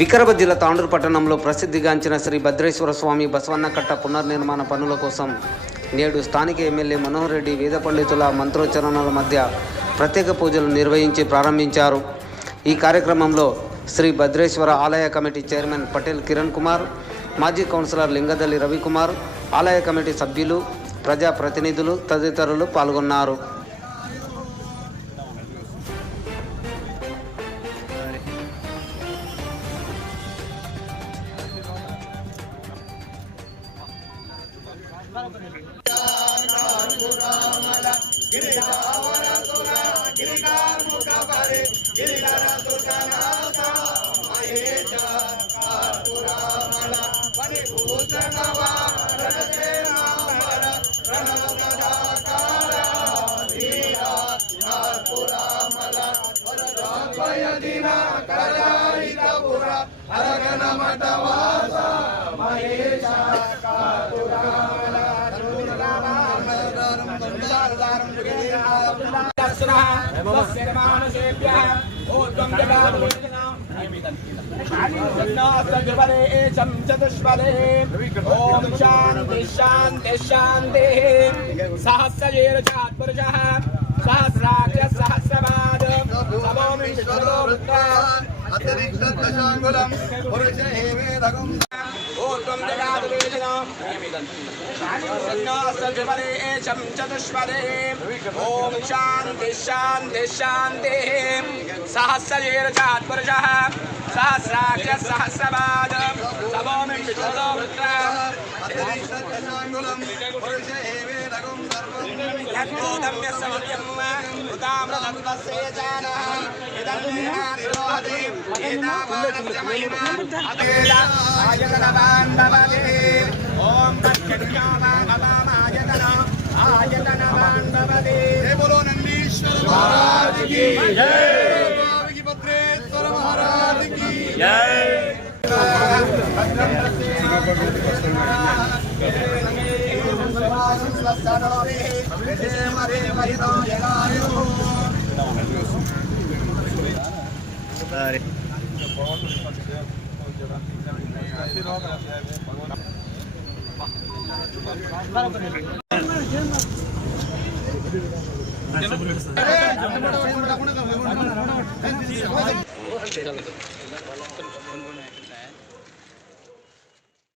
వికారాబాద్ జిల్లా తాండూరు పట్టణంలో ప్రసిద్ధిగాంచిన శ్రీ భద్రేశ్వర స్వామి బసవన్నకట్ట పునర్నిర్మాణ పనుల కోసం నేడు స్థానిక ఎమ్మెల్యే మనోహర్ రెడ్డి వేద పండితుల మంత్రోచ్చరణల మధ్య ప్రత్యేక పూజలు నిర్వహించి ప్రారంభించారు. ఈ కార్యక్రమంలో శ్రీ భద్రేశ్వర ఆలయ కమిటీ చైర్మన్ పటేల్ కిరణ్ కుమార్, మాజీ కౌన్సిలర్ లింగదల్లి రవికుమార్, ఆలయ కమిటీ సభ్యులు, ప్రజాప్రతినిధులు తదితరులు పాల్గొన్నారు. ओम शांति शांति शांति सहस्रजीर्षात्पुरुषः सहस्राख्य सहस्रपाद समोमिं विश्वदोरुद्रा अतिरिक्तदशाङ्गुलं पुरुषेवेदकम् ऊर्ध्वं जगादवेदना सहस्रजीर्षं चतुष्पदे ओम शांति शांति शांति सहस्रजीर्षात्पुरुषः सहस्राख्य सहस्रपाद समोमिं विश्वदोरुद्रा अतिरिक्तदशाङ्गुलं पुरुषेवेदकम् यद्भूतम्य समयम् उदामृतत्वस्य जानः इदन्निहारोति एतावानस्य महिमा अतेजा आयतनवान् भवति ॐ तत्कर्यावान् भवामायतन आयतनवान् भवति जय बोलो नंदीश्वर महाराज की जय, भद्रेश्वर महाराज की जय।